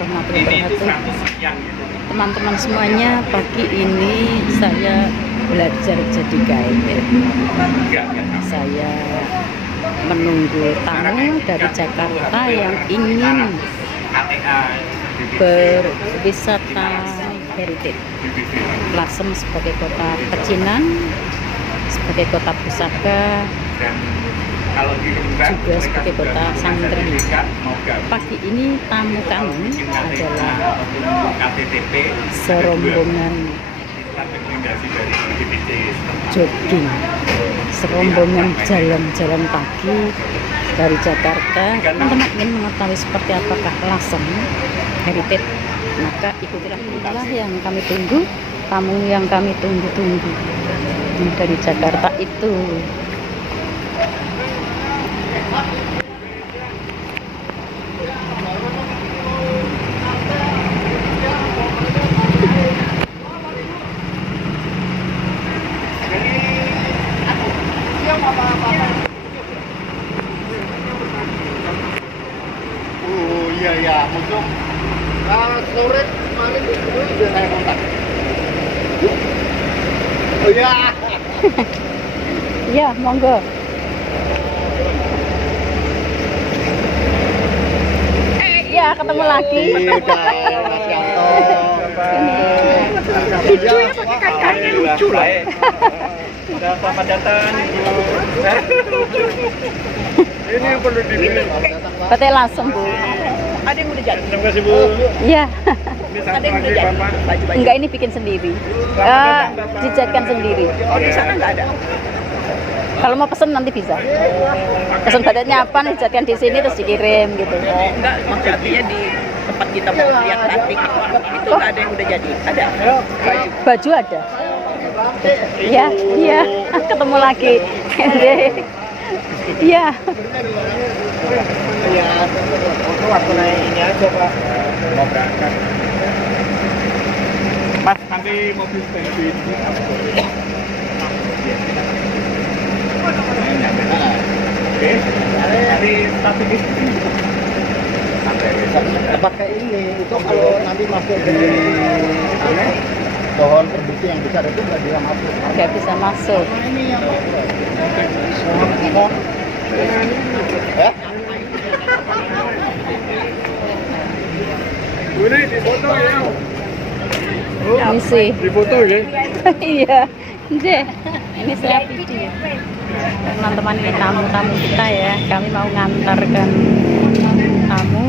warahmatullahi wabarakatuh. Teman-teman semuanya, pagi ini saya belajar jadi guide. Saya menunggu tamu dari Jakarta yang ingin berwisata heritage. Lasem sebagai kota pecinan, sebagai kota pusaka, juga sebagai kota santri. Pagi ini tamu kami adalah serombongan jogging, serombongan jalan-jalan pagi dari Jakarta. Teman-teman ingin mengetahui seperti apakah Lasem heritage, maka ikutilah. Inilah yang kami tunggu, tamu yang kami tunggu-tunggu dari Jakarta itu. Oh iya, muncul sore kemarin itu sudah saya kontak. Oh iya. Ya, monggo. Ya, ketemu lagi. Mas Yanto. Lucu ya, pakai kakaknya lucu lah. Selamat datang Ibu. Ini yang perlu dipilih. Batik Lasem, Bu. Ada yang udah jadi. Terima kasih Bu. Iya. Ada yang udah jadi. Baju-baju. Enggak, ini bikin sendiri. Dijadikan sendiri. Oh, di sana nggak ada. Kalau mau pesen nanti bisa. Pesen batiknya apa, dijadikan di sini terus dikirim gitu. Enggak, maksudnya di tempat kita mau lihat batik itu nggak ada yang udah jadi. Ada baju. Baju ada. Iya, iya. Ketemu lagi. Iya. Iya, waktu naik ini aja Pak. Mau berangkat. Mas, nanti mobil bensin. Oke, dari tapi di sini. Tempat kayak ini itu kalau nanti masuk di pohon terbukti yang besar itu nggak bisa masuk. Nggak bisa masuk. Ini yang mohon. Ya? Ini di foto ya. Misi. Di foto ya. Iya. Ini saya video. Teman-teman, ini tamu-tamu kita ya. Kami mau ngantarkan tamu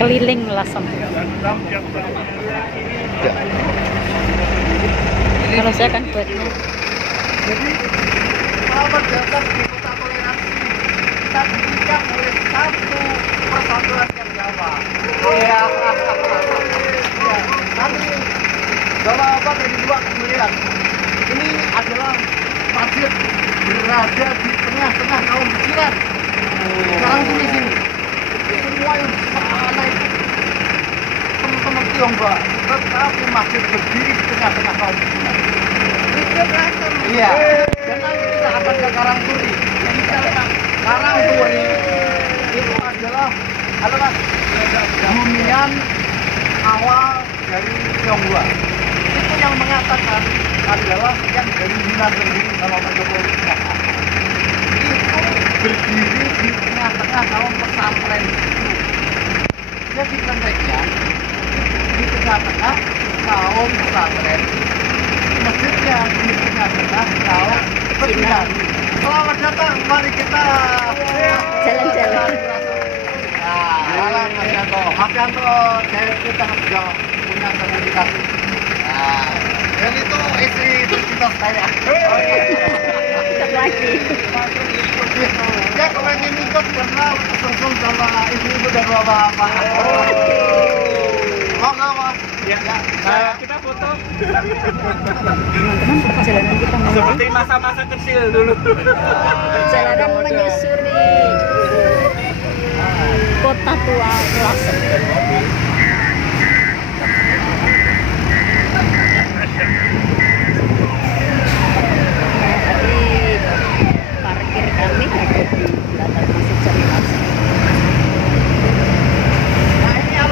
keliling Lasem. Kalau saya kan buatnya. Jadi selamat datang di kota toleransi. Kita diinjak oleh satu persatuan yang Jawa. Iya. Nanti Bapak dari dua kemudian ini adalah masjid berada di tengah-tengah kaum pecinan. Sekarang sini. Semua yang di sana itu teman-teman Tionghoa, tetapi masjid berdiri di tengah-tengah kaum pecinan. Iya. Dan nanti kita akan ke Karangturi. Karangturi itu adalah hunian awal dari Tionghoa. Itu yang mengatakan adalah yang dari Yunan sendiri kalau Pak Jokowi. Itu berdiri di tengah-tengah kaum pesantren. Jadi konteksnya di tengah-tengah kaum pesantren. Masjidnya di tengah-tengah kaum pecinan. Selamat datang, mari kita Jalan-jalan. Jalan Mas Yanto. Mas Yanto, kita juga punya sertifikasi. Nah, dan itu istri tercinta saya. Ikut lagi. Ya, kalau ingin ikut karena langsung sama ibu-ibu dan bapak-bapak. Monggo Mas. Ya. Kita foto. Teman-teman, perjalanan kita mau Seperti masa-masa kecil dulu. perjalanan menyusuri kota tua Lasem. Parkir kami ada di belakang Masjid Jami Lasem.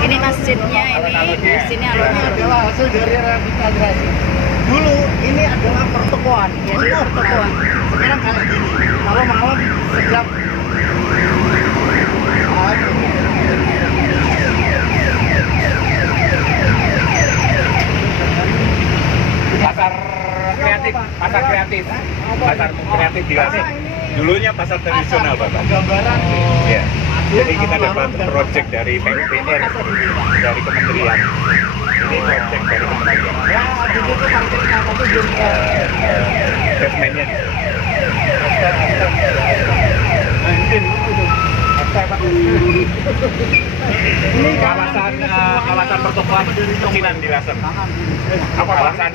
Ini pertokoan. Ya, di pertokoan. Sekarang kayak gini. Kalau malam sejam. Pasar kreatif, pasar kreatif, pasar kreatif di Lasem. Dulunya pasar tradisional, Bapak. Gambaran. Ya. Jadi kita dapat project dari PUPR, dari kementerian. Ini project dari kementerian. Ya, dulu tuh parkirnya apa tuh belum Basement-nya di sini. Kawasan pertokoan pecinan di Lasem. Kawasan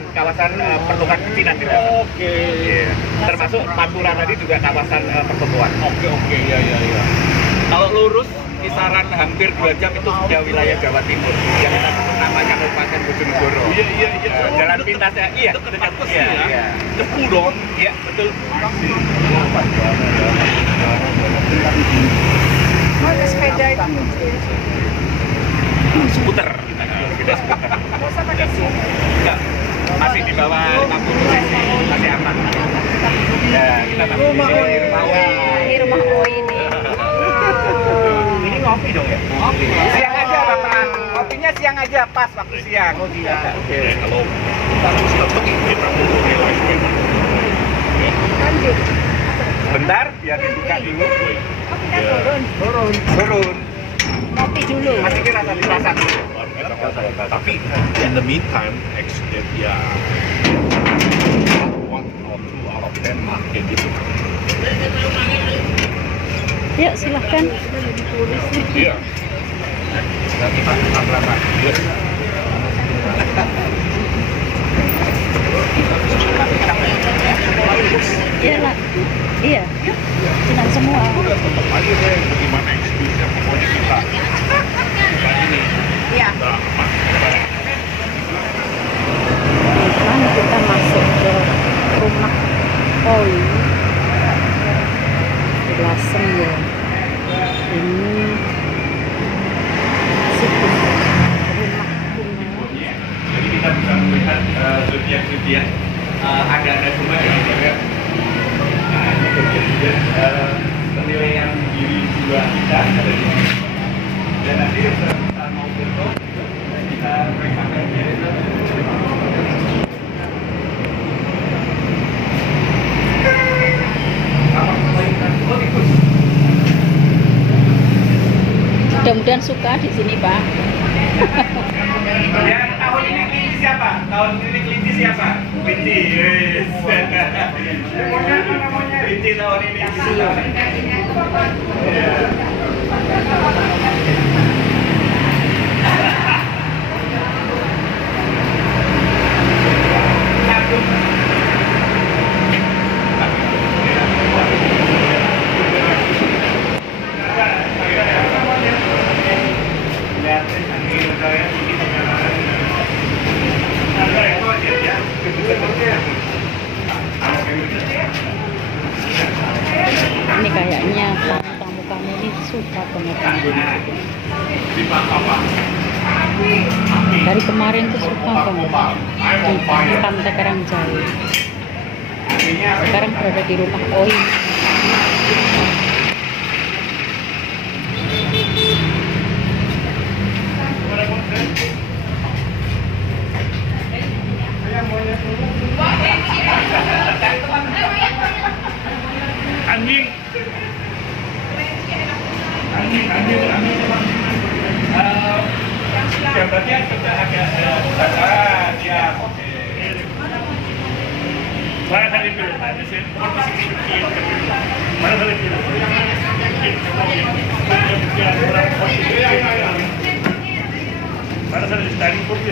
pertokoan pecinan di Lasem. Oke. Iya. Termasuk Pantura tadi juga kawasan pertokoan. Oke, iya. Kalau lurus kisaran hampir 2 jam itu sudah wilayah Jawa Timur. Yang kita sebut namanya Kabupaten Bojonegoro. Iya. Jalan pintasnya, iya. Iya. Cepu dong. Iya, betul. Oh, ada sepeda itu. Skuter. Sepeda skuter. Masa pakai sih? Enggak. Masih di bawah 50 cc. Masih aman. Ya, kita masih di rumah Oi. Ini rumah Oi ini. Ini ngopi dong ya? Ngopi. Siang aja, Bapak. Kopinya siang aja, pas waktu siang. Oh iya. Oke. Kalau Lanjut. bentar, biar dibuka dulu. Oh, kita Turun. Ngopi dulu. Masih kira tadi pasang dulu. Tapi in the meantime, ya 1 or 2 out of 10 lah kayak gitu. Yuk silahkan. Iya. Nanti Pak berapa? Iya lah. Iya. Senang semua. Tetap aja deh gimana excuse-nya pokoknya kita ini. Iya. Sekarang kita masuk ke rumah Oi di Lasem ya. Ini situ rumah bunga. Jadi kita bisa melihat zodiak-zodiak. Ada semua yang juga. Nah, ini zodiak-zodiak penilaian diri jiwa kita ada di sini. Dan nanti setelah kita mau foto, kita rekam itu. Mudah-mudahan suka di sini, Pak. Ya, tahun ini kelinci siapa? Tahun ini kelinci siapa? Kelinci, yes. Kelinci tahun ini. Ya. Ini kayaknya tamu kamu ini suka banget dari kemarin tuh suka banget di Pantai Karangjaya. Sekarang berada di rumah Oi. Anjing. Gambarnya kita agak ya. Mana tadi itu? Mana tadi itu? Mana tadi tadi porque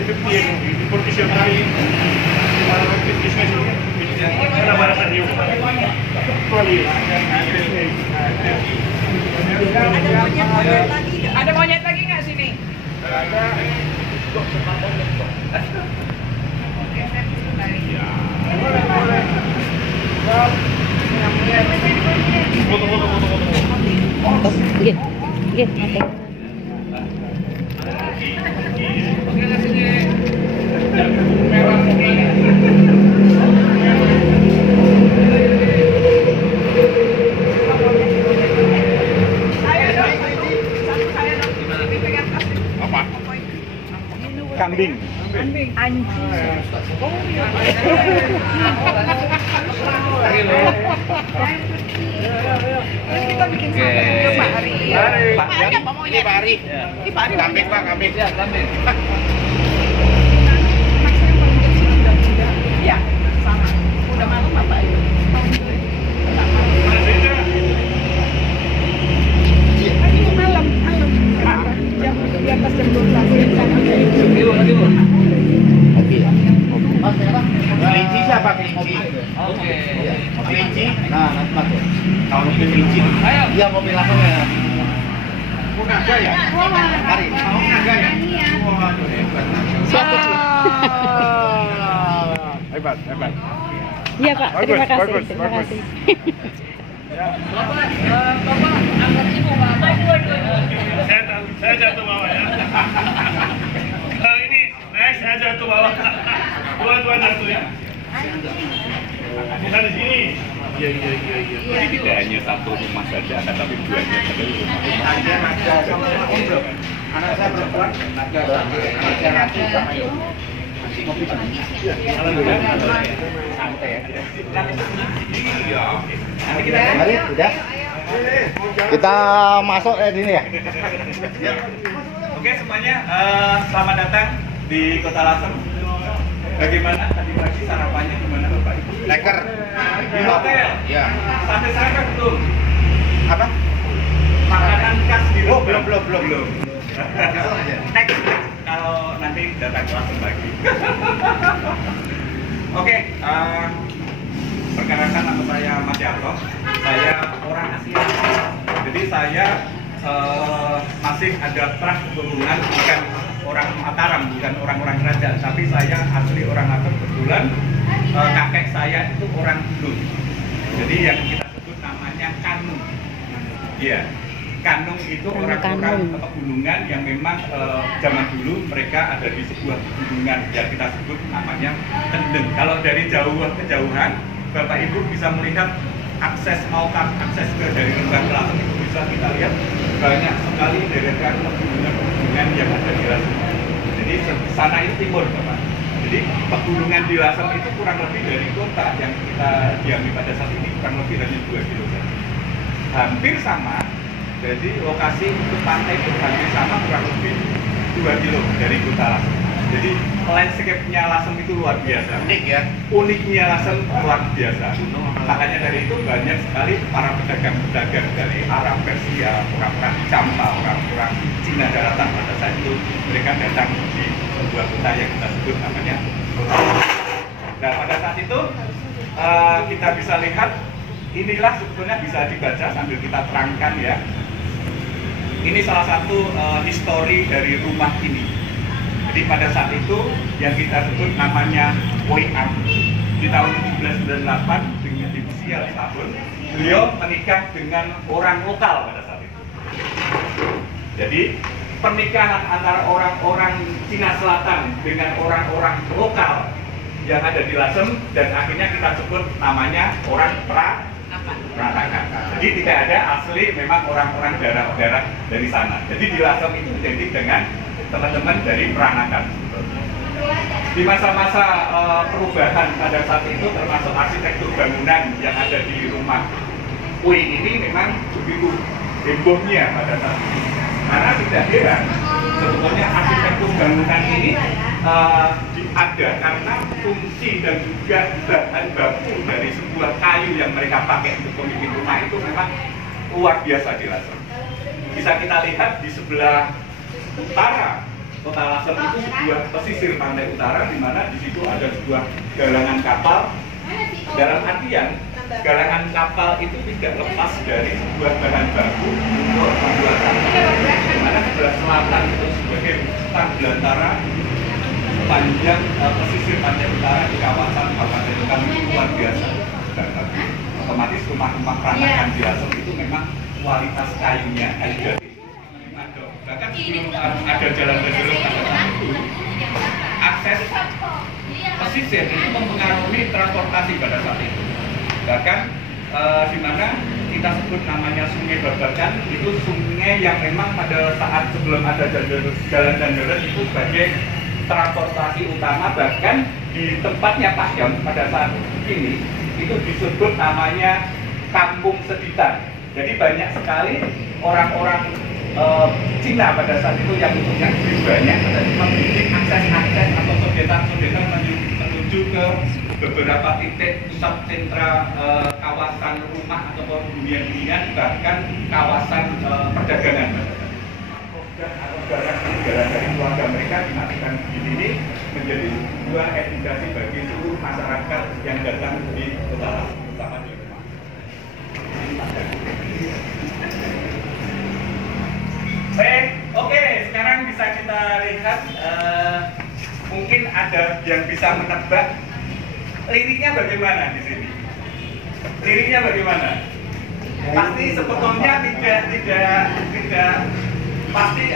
porque se vai para tadi. Ada monyet lagi nggak sini? Nggih. Nggih, ngaten. Kita bikin sampai Pak Ari. Pak Ari apa mau ya? Pak Ari. Ini Pak Ari. Kambing Pak, kambing. Ya, kambing. Iya, sama. Udah malam Bapak itu. Ini malam. Jam di atas jam 12. Mas, merah. Kelinci siapa kelinci? Oke. Kelinci. Nah, nanti masuk. Kalau mobil kelinci. Iya, mobil langsung ya. Mau naga ya? Mari. Mau naga ya? Waduh, hebat. Hebat, hebat. Iya Pak, terima kasih. bagus, Terima bagus. kasih. Saya jatuh bawah ya. Kalau ini naik saya jatuh bawah. Dua jatuh ya. Bukan di sini. Iya. Jadi tidak hanya satu rumah saja, tetapi dua saja. Ada naga sama om bro. Anak saya perempuan, naga naga laki sama ibu. Santai ya. Iya. Nanti kita mari, udah. Kita masuk sini ya. Oke semuanya, selamat datang di Kota Lasem. Bagaimana tadi pagi sarapannya gimana Bapak Ibu? Leker. Di hotel? Iya. Sampai sana belum? Apa? Makanan khas di Oh, hotel? belum. Next, kalau nanti datang ke Lasem lagi. Oke, perkenalkan nama saya Mas Yarto. Saya orang Asia. Jadi saya masih ada terah keturunan, bukan orang Mataram, bukan orang-orang kerajaan, tapi saya asli orang Mataram. Kebetulan kakek saya itu orang Gunung. Jadi yang kita sebut namanya Kanung. Iya. Kanung itu orang-orang pegunungan yang memang zaman dulu mereka ada di sebuah pegunungan yang kita sebut namanya Kendeng. Kalau dari kejauhan, Bapak Ibu bisa melihat akses ke dari lembah Lasem itu bisa kita lihat banyak sekali deretan pegunungan yang ada di Lasem. Jadi sana itu timur, Bapak. Jadi pegunungan di Lasem itu kurang lebih dari kota yang kita diami pada saat ini kurang lebih hanya 2 kilo saja. Hampir sama. Jadi lokasi untuk pantai itu hampir sama, kurang lebih 2 kilo dari kota Lasem. Jadi landscape-nya Lasem itu luar biasa. Unik ya. Uniknya Lasem luar biasa. Makanya dari itu banyak sekali para pedagang-pedagang dari Arab, Persia, orang-orang Campa, orang-orang Cina daratan pada saat itu mereka datang di sebuah kota yang kita sebut namanya. Nah pada saat itu kita bisa lihat inilah sebetulnya bisa dibaca sambil kita terangkan ya. Ini salah satu histori dari rumah ini. Jadi pada saat itu yang kita sebut namanya Weam di tahun 1798 dengan di usia 5 tahun beliau menikah dengan orang lokal pada saat itu. Jadi pernikahan antara orang-orang Cina Selatan dengan orang-orang lokal yang ada di Lasem dan akhirnya kita sebut namanya orang Peranakan. Jadi tidak ada asli memang orang-orang daerah dari sana. Jadi di Lasem itu identik dengan teman-teman dari Peranakan. Di masa-masa perubahan pada saat itu termasuk arsitektur bangunan yang ada di rumah Ui ini memang begitu hebohnya pada saat itu. Karena tidak heran sebetulnya arsitektur bangunan ini ada karena fungsi dan juga bahan baku dari sebuah kayu yang mereka pakai untuk membuat rumah itu memang luar biasa di Lasem. Bisa kita lihat di sebelah utara Kota Lasem itu sebuah pesisir pantai utara di mana di situ ada sebuah galangan kapal. Dalam artian galangan kapal itu tidak lepas dari sebuah bahan baku untuk pembuatan. Di mana sebelah selatan itu sebagai hutan belantara panjang pesisir pantai utara di kawasan Kabupaten kami luar biasa. Otomatis rumah-rumah peranakan di Lasem itu memang kualitas kayunya kayu jati. Bahkan sebelum ada jalan bergelok pada saat itu, akses pesisir itu mempengaruhi transportasi pada saat itu. Bahkan di mana kita sebut namanya Sungai Babakan, itu sungai yang memang pada saat sebelum ada jalan Dandaran itu sebagai transportasi utama, bahkan di tempatnya Pak Yon pada saat ini itu disebut namanya Kampung Seditan. Jadi banyak sekali orang-orang Cina pada saat itu yang punya duit banyak, memiliki akses-akses atau sodetan-sodetan menuju ke beberapa titik pusat sentra kawasan rumah ataupun hunian-hunian, bahkan kawasan perdagangan. Atau barang peninggalan dari keluarga mereka dimatikan di sini menjadi sebuah edukasi bagi seluruh masyarakat yang datang di Kota Lasem, terutama di rumah. Baik, oke, sekarang bisa kita lihat mungkin ada yang bisa menebak liriknya bagaimana di sini. Liriknya bagaimana? Pasti sebetulnya tidak pasti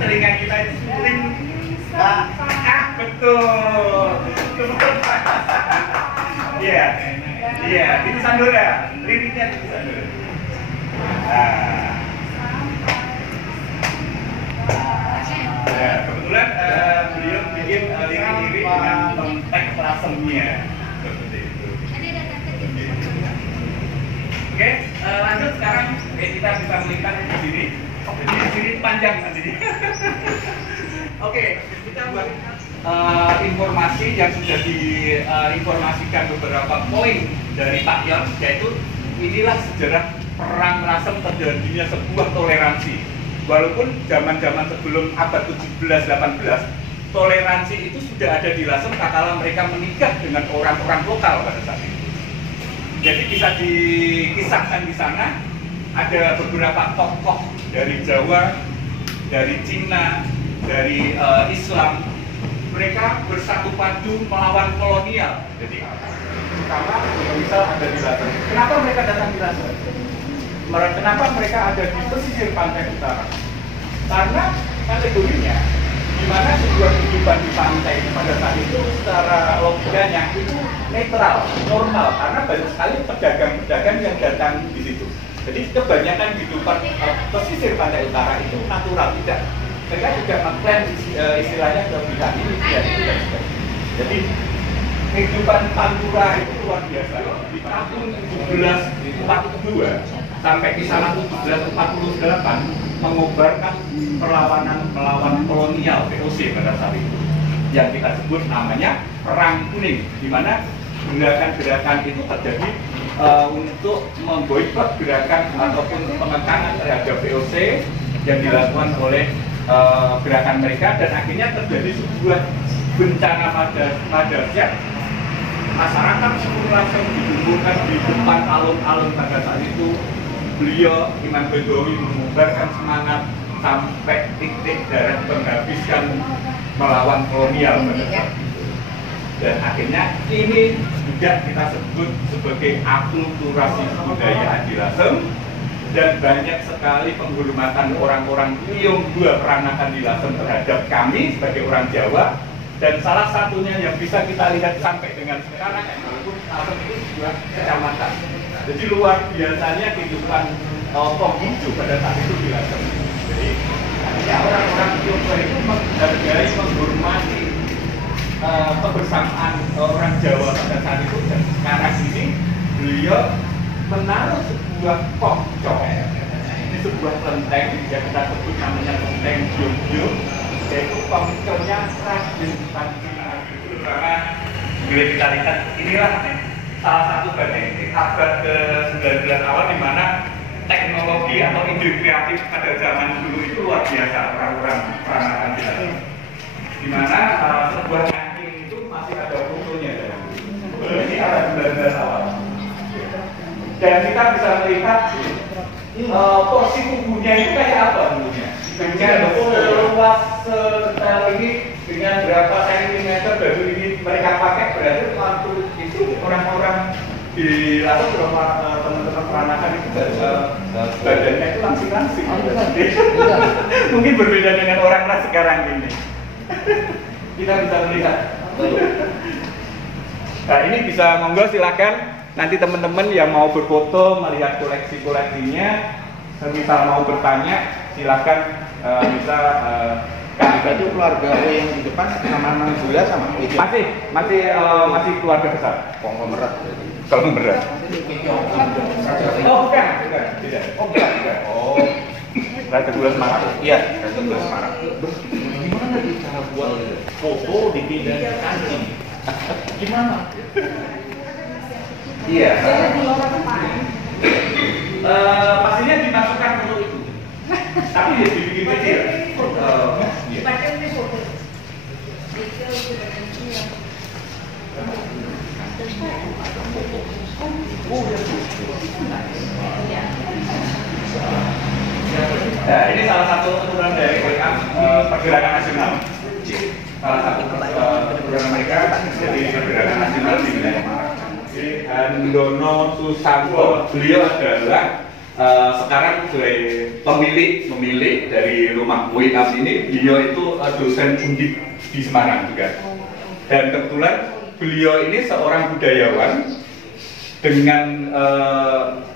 telinga kita itu sering betul. Iya, iya, itu Sandora, liriknya itu Sandora. Ya, kebetulan beliau bikin lirik-lirik dengan konteks Lasemnya seperti itu. Oke, lanjut sekarang kita bisa melihat di sini. Jadi di sini panjang nanti. Oke, kita buat informasi yang sudah diinformasikan beberapa poin dari Pak Yon, yaitu inilah sejarah perang Lasem terjadinya sebuah toleransi. Walaupun zaman-zaman sebelum abad 17-18, toleransi itu sudah ada di Lasem tatkala mereka menikah dengan orang-orang lokal pada saat itu. Jadi bisa dikisahkan di sana ada beberapa tokoh dari Jawa, dari Cina, dari Islam. Mereka bersatu padu melawan kolonial. Jadi pertama misal ada di Lasem. Kenapa mereka datang di Lasem? Kenapa mereka ada di pesisir pantai utara? Karena kategorinya, di mana sebuah kehidupan di pantai pada saat itu secara logikanya itu netral, normal, karena banyak sekali pedagang-pedagang yang datang di situ. Jadi kebanyakan kehidupan pesisir pantai utara itu natural, tidak. Mereka juga mengklaim istilahnya kelebihan ini, dan itu dan sebagainya. Jadi kehidupan Pantura itu luar biasa. Di tahun 1742 sampai kisaran 1748 mengobarkan perlawanan melawan kolonial VOC pada saat itu yang kita sebut namanya Perang Kuning, di mana gerakan-gerakan itu terjadi untuk memboikot gerakan ataupun penekanan terhadap VOC yang dilakukan oleh gerakan mereka, dan akhirnya terjadi sebuah bencana madasyat. Masyarakat seluruh Lasem dikumpulkan di depan alun-alun pada saat itu. Beliau Imam Bedowi mengubarkan semangat sampai titik darah penghabisan melawan kolonial pada saat itu. Dan akhirnya ini juga kita sebut sebagai akulturasi kebudayaan di Lasem, dan banyak sekali penghormatan orang-orang Tionghoa peranakan di Lasem terhadap kami sebagai orang Jawa. Dan salah satunya yang bisa kita lihat sampai dengan sekarang, walaupun Lasem itu sebuah kecamatan. Jadi luar biasanya kehidupan Konghucu pada saat itu di Lasem. Jadi artinya orang-orang Tionghoa itu menghargai, menghormati kebersamaan orang Jawa pada saat itu, dan sekarang ini beliau menaruh sebuah pokcok, ini sebuah kelenteng yang kita sebut namanya kelenteng Jogjo, yaitu pokcoknya Raden Pancina. Karena bila kita lihat inilah salah satu bagian abad ke-19 awal di mana teknologi atau ide kreatif pada zaman dulu itu luar biasa orang-orang peranakan di Lasem. Di mana sebuah anjing itu masih ada fotonya, ini abad 19 awal. Dan kita bisa melihat porsi tubuhnya itu kayak apa dulunya. Dengan seluas setel ini, dengan berapa sentimeter baju ini mereka pakai, berarti waktu itu orang-orang di Lasem beberapa teman-teman peranakan itu badannya itu langsing-langsing. Mungkin berbeda dengan orang-orang sekarang ini. Kita bisa melihat. Nah ini bisa monggo silakan. Nanti teman-teman yang mau berfoto melihat koleksi-koleksinya, misal mau bertanya, silakan bisa Berarti keluarga O yang di depan sama Zula sama O itu? Masih keluarga besar. Konglomerat. Konglomerat. Oh bukan. Tidak. Oh bukan. Oh. Raja Gula Semarang. Iya, Raja Gula Semarang. Gimana nih cara buat foto dipindahin ke kancing? Gimana? Iya. Pastinya dimasukkan untuk itu. Tapi ya dibikin kecil. Nah, ini salah satu keturunan dari pergerakan nasional. Salah satu keturunan mereka jadi pergerakan nasional di wilayah Malang. Handono Susanto, beliau adalah sekarang sebagai pemilik dari rumah WIAS ini. Beliau itu dosen undip di Semarang juga. Dan kebetulan beliau ini seorang budayawan dengan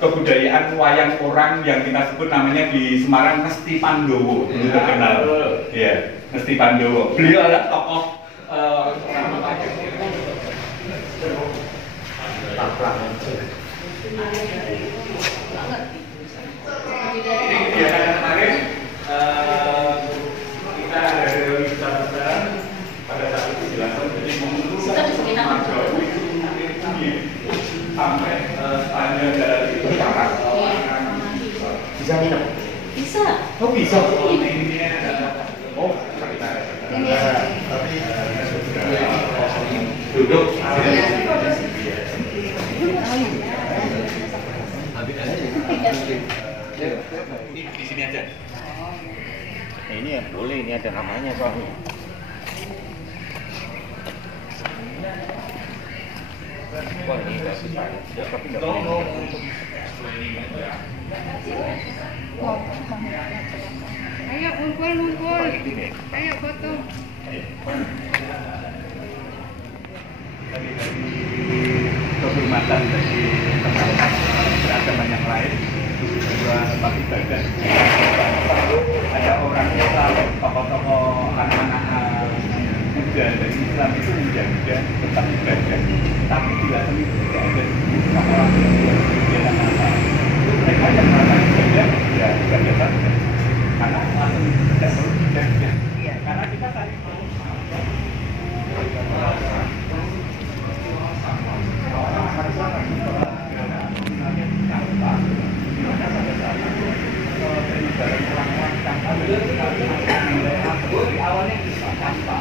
kebudayaan wayang orang yang kita sebut namanya di Semarang Ngesti Pandowo, itu terkenal. Ya, Ngesti Pandowo. Beliau adalah tokoh ini kegiatan kemarin kita ada reuni besar-besaran pada saat itu dilakukan jadi mengumpulkan Margawi itu mungkin tinggi sampai sepanjang jalan itu syarat Bisa minum? Bisa. Oh bisa? ini oh kita tapi duduk di sini aja. Nah, ini ya boleh, ini ada namanya soalnya. Wah ini nggak bisa, tapi nggak boleh. Ayo ngumpul. Ayo foto. Kehormatan bagi teman-teman beragama yang lain juga tempat ibadah. Ada orang Islam, tokoh-tokoh anak-anak muda dari Islam itu menjaga tempat ibadah. Tapi bila seni itu tidak ada orang yang kegiatan apa. Mereka yang melakukan ibadah ya ibadah saja. Karena langsung tidak perlu dijaga. Karena kita tadi awalnya bisa tanpa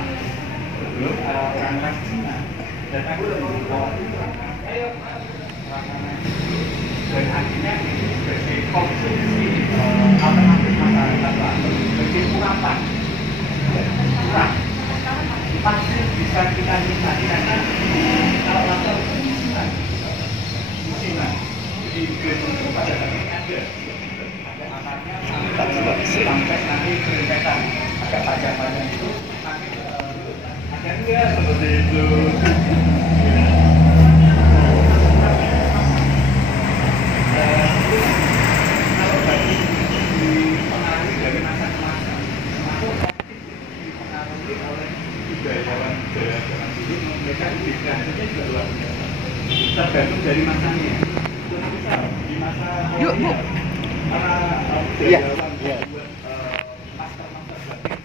belum orang Cina dan aku udah ayo dan akhirnya sebagai konsumsi alternatif masyarakat baru sebagai urapan kurang pasti bisa kita nikmati karena kalau lapor musiman jadi itu pada saat ini ada sampai nanti keringetan agak panjang-panjang itu nanti ada enggak seperti itu. Kalau bagi dipengaruhi dari masa ke masa termasuk dipengaruhi oleh budaya zaman dulu mereka imigrasinya juga luar biasa tergantung dari masanya. Misal di masa para budayawan buat master-master batik.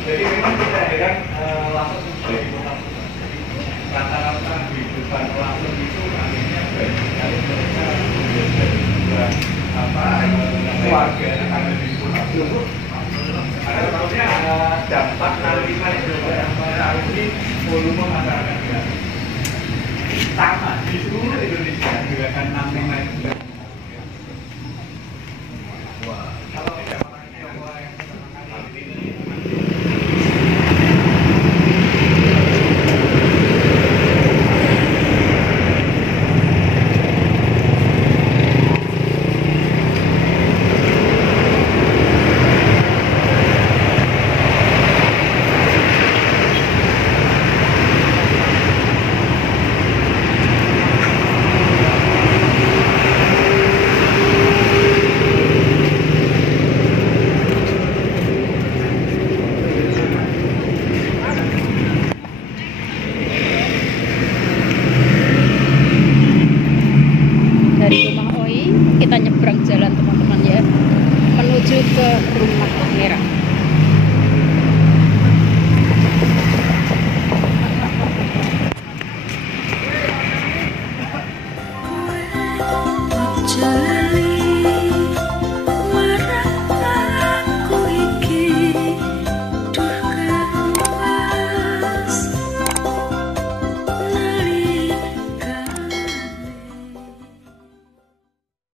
Jadi memang tidak heran langsung menjadi kota. Rata-rata kehidupan langsung itu akhirnya banyak sekali mereka menjadi keluarga yang ada di kota. Karena sebetulnya dampak nalurikan yang mengalami volume masyarakat sama di seluruh Indonesia gerakan 65 itu. Kalau tidak orang Tionghoa yang menang ini Jalan